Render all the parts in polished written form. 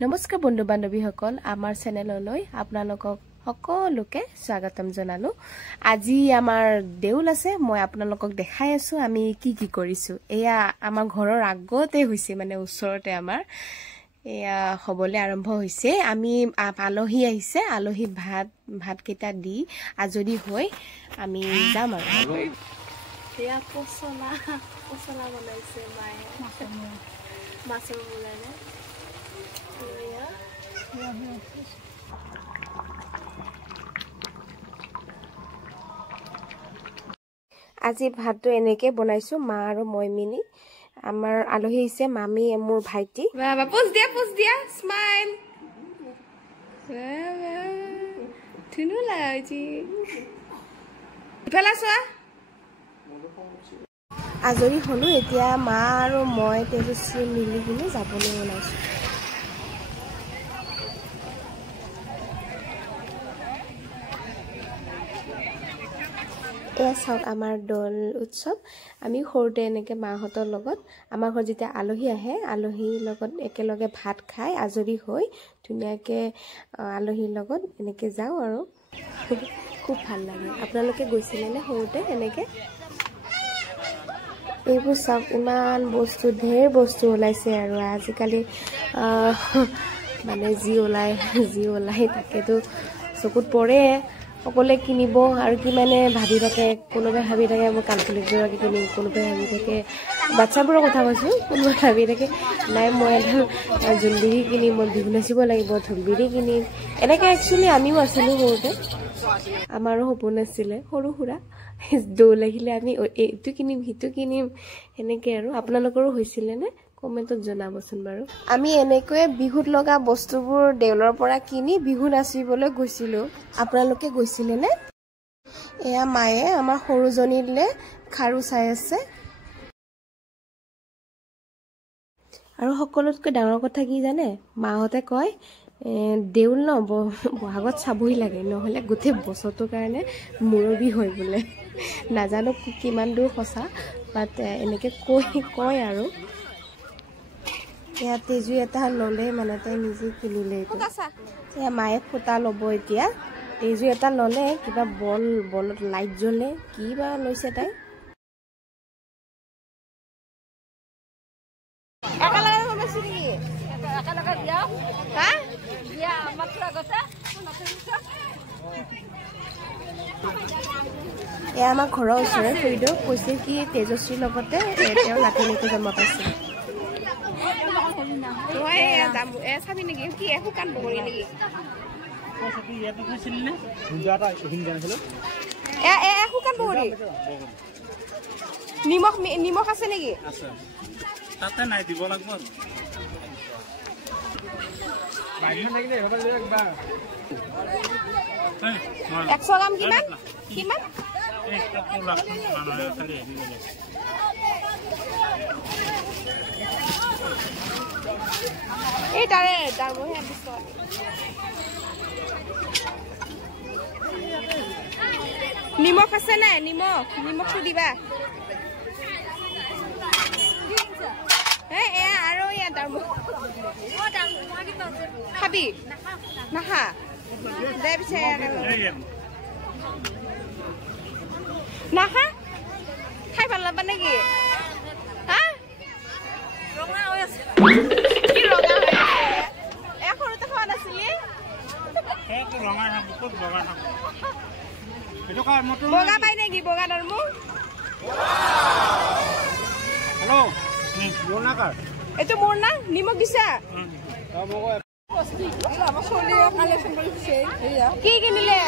নমস্কাৰ বন্ধু বান্ধৱীসকল আমাৰ চেনেললৈ আপোনালোকক সকলোকে স্বাগতম জনালো আজি আমাৰ দেউল আছে মই আপোনালোকক দেখাই আছো আমি কি কৰিছো এয়া আমাৰ ঘৰৰ আগতে হৈছে মানে ওচৰতে আমাৰ এয়া হবলে আৰম্ভ হৈছে আমি আলহী আহিছে আলহী ভাত কেটা দি আজৰি হৈ আমি যাম আৰু এয়া পছলা বনাইছে মায়ে মাছৰ মুলানে আজি ভাতটো এনেকে বনাইছো মা আৰু মই মিলি আমাৰ আলহী আহিছে মামি মোৰ ভাইটি বাবা পোজ দিয়া স্মাইল বাবা ধুনু লাজি ইফালে চোৱা আজৰি হলো এতিয়া মা আৰু মই তেজস্বী মিলি কিনে যাবলৈ ওলাইছো এয়া চাওক আমাৰ দল উৎসৱ আমি সৰুতে এনেকে মাহঁতৰ লগত আমাৰ ঘৰ যেতিয়া আলহী আহে আলহীৰ লগত একেলগে ভাত খাই আজৰি হৈ ধুনীয়াকে আলহীৰ লগত এনেকে যাওঁ আৰু খুব ভাল লাগে আপোনালোকে গৈছিলে নে সৰুতে এনেকে এইবোৰ চাওক ইমান বস্তু ঢেৰ বস্তু ওলাইছে আৰু আজিকালি মানে যি ওলাই তাকেতো চকুত পৰে সকলোৱে কিনিব আৰু কি মানে ভাবি থাকে কোনোবাই ভাবি থাকে মই কালকুলেট জোৰাকে কিনিম কোনোবাই ভাবি থাকে বাচ্চাবোৰৰ কথা কৈছো কোনোবাই ভাবি থাকে নাই মই এডাল জোনবিৰি কিনিম মই বিহু নাচিব লাগিব ঢোলবিৰি কিনিম এনেকৈ একচুৱেলি আমিও আছিলোঁ সৰুতে আমাৰো সপোন আছিলে সৰু সুৰা দৌল আহিলে আমি এইটো কিনিম সিটো কিনিম এনেকৈ আৰু আপোনালোকৰো হৈছিলে নে কমেন্টত জনাবচোন বাৰু আমি এনেকৈ বিহুত লগা বস্তুবোৰ দেউলৰ পৰা কিনি বিহু নাচিবলৈ গৈছিলো আপোনালোকে গৈছিলে নে এয়া মায়ে আমাৰ সৰুজনীলে খাৰু চাই আছে আৰু সকলোতকৈ ডাঙৰ কথা কি জানে মাহঁতে কয় দেউল ন বহাগত চাবই লাগে নহলে গোটেই বছৰটোৰ কাৰণে মুৰবি হয় বোলে নাজানো কিমান দূৰ সঁচা বাট এনেকৈ কয় আৰু এয়া তেজু এটা ললে মানে তাই নিজে কিনিলে এয়া মায়ে ফুটা ল'ব এতিয়া তেজু এটা ললে কিবা বলত লাইট জ্বলে কি বা লৈছে তাই এয়া আমাৰ ঘৰৰ ওচৰৰে খুৰীদেউ কৈছে কি তেজস্বীৰ লগতে তেওঁৰ নাতিনীটো জন্ম পাইছে চাবি নেকি কি শুকান বগৰী নেকি শুকান বগৰী নিমখ আছে নেকি তাতে নাই দিব লাগিব 100 গ্ৰাম কিমান এই তাৰে নিমখ আছে নাই নিমখটো দিবা আৰু খাবি নাখা দে পিছে নাখা খাই ভাল নাপা নেকি বগা পাই নেকি বগা ধৰ্ম এইটো মোৰ না নিমখ দিছা কি কিনিলে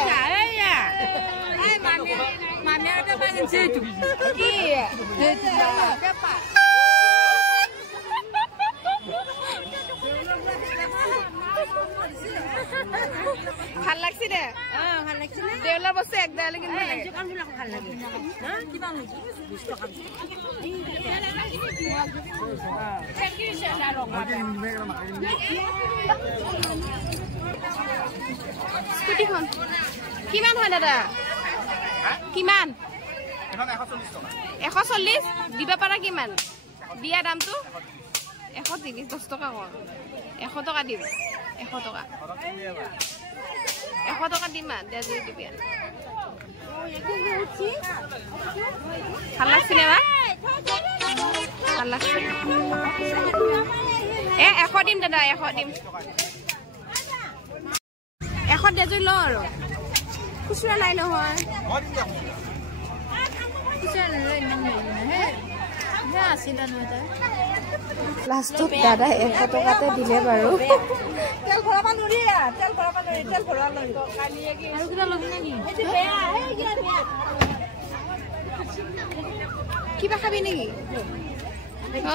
ভাল লাগছে দে দেউলাৰ বস্তু একদালে কিনিব লাগে স্কুটিখন কিমান হয় দাদা কিমান 140 দিবা পাৰা কিমান দিয়া দামটো 130 10 টকা কম 100 টকা দিম 100 টকা 100 টকা দিম দে যদি দিবি ভাল লাগছে নে বা ভাল লাগছে 100 দিম দাদা 100 দিম 100 দে যদি ল আৰু খুচুৰা নাই নহয় লাষ্টত দাদা 100 টকাতে দিলে বাৰু তেল ভৰাব নোৱাৰি তেল ভৰাব নোৱাৰি তেল ভৰাব নোৱাৰি আৰু কিবা লবি নেকি এইটো বেয়া হে কিবা খাবি নেকি ও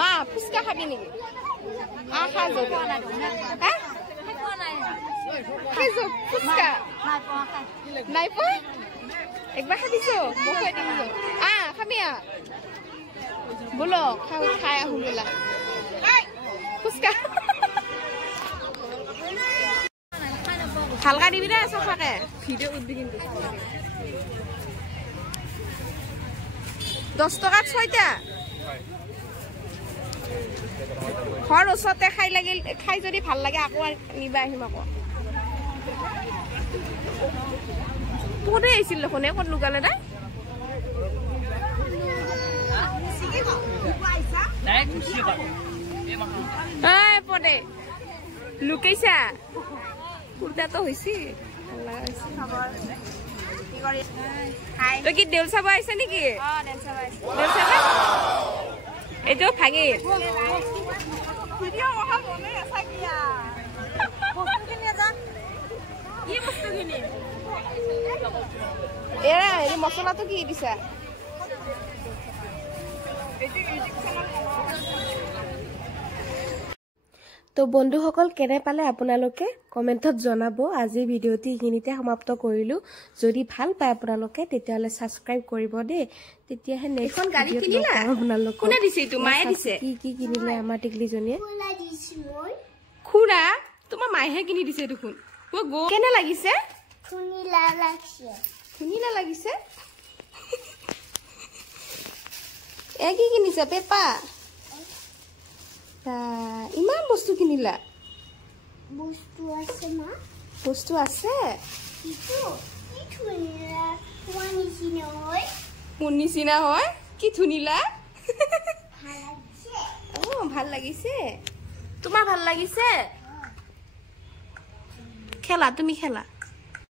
মা ফুচকা খাবি নেকি খা যাবি খাইছো ফুচকা নাই পোৱা একবাৰ খাবিছো মই খুৱাই দিম খাবি বোলো খাই আহো বোলা ফুচকা ভালকা দিবি দে চফাকে ভিডিঅ' উঠবি কিন্তু 10 টকাত 6টা ঘৰ ওচৰতে খাই যদি ভাল লাগে আকৌ নিবা আহিম আকৌ পদে আহিছিল দেখোন ক'ত লুকালে তাই পদে লুকাইছা কুৰ্তাটো হৈছে তই কি দেউল চাব আহিছে নেকি এইটো ভাগিল এই মছলাটো কি দিছা তো বন্ধুসকল কেনে পালে আপোনালোকে কমেন্টত জনাব আজি ভিডিওটি এইখিনিতে সমাপ্ত কৰিলো যদি ভাল পায় আপোনালোকে তেতিয়ালে সাবস্ক্ৰাইব কৰিব দে তেতিয়াহে নেক্সট গাড়ী কিনিলা আপোনালোক কোনে দিছে তো মায়ে দিছে কি কিনিলে আমাৰ টিকলি জনীয়ে কোলা দিছে মই খুৰা তোমাৰ মায়েহে কিনি দিছে দেখোন ও গো কেনে লাগিছে খুনিলা লাগিছে এ কি কিনিছে পেপা ইমান বস্তু কিনিলা বস্তু আছে মোৰ নিচিনা হয় কি ধুনিলা ভাল লাগিছে তোমাৰ ভাল লাগিছে খেলা তুমি খেলা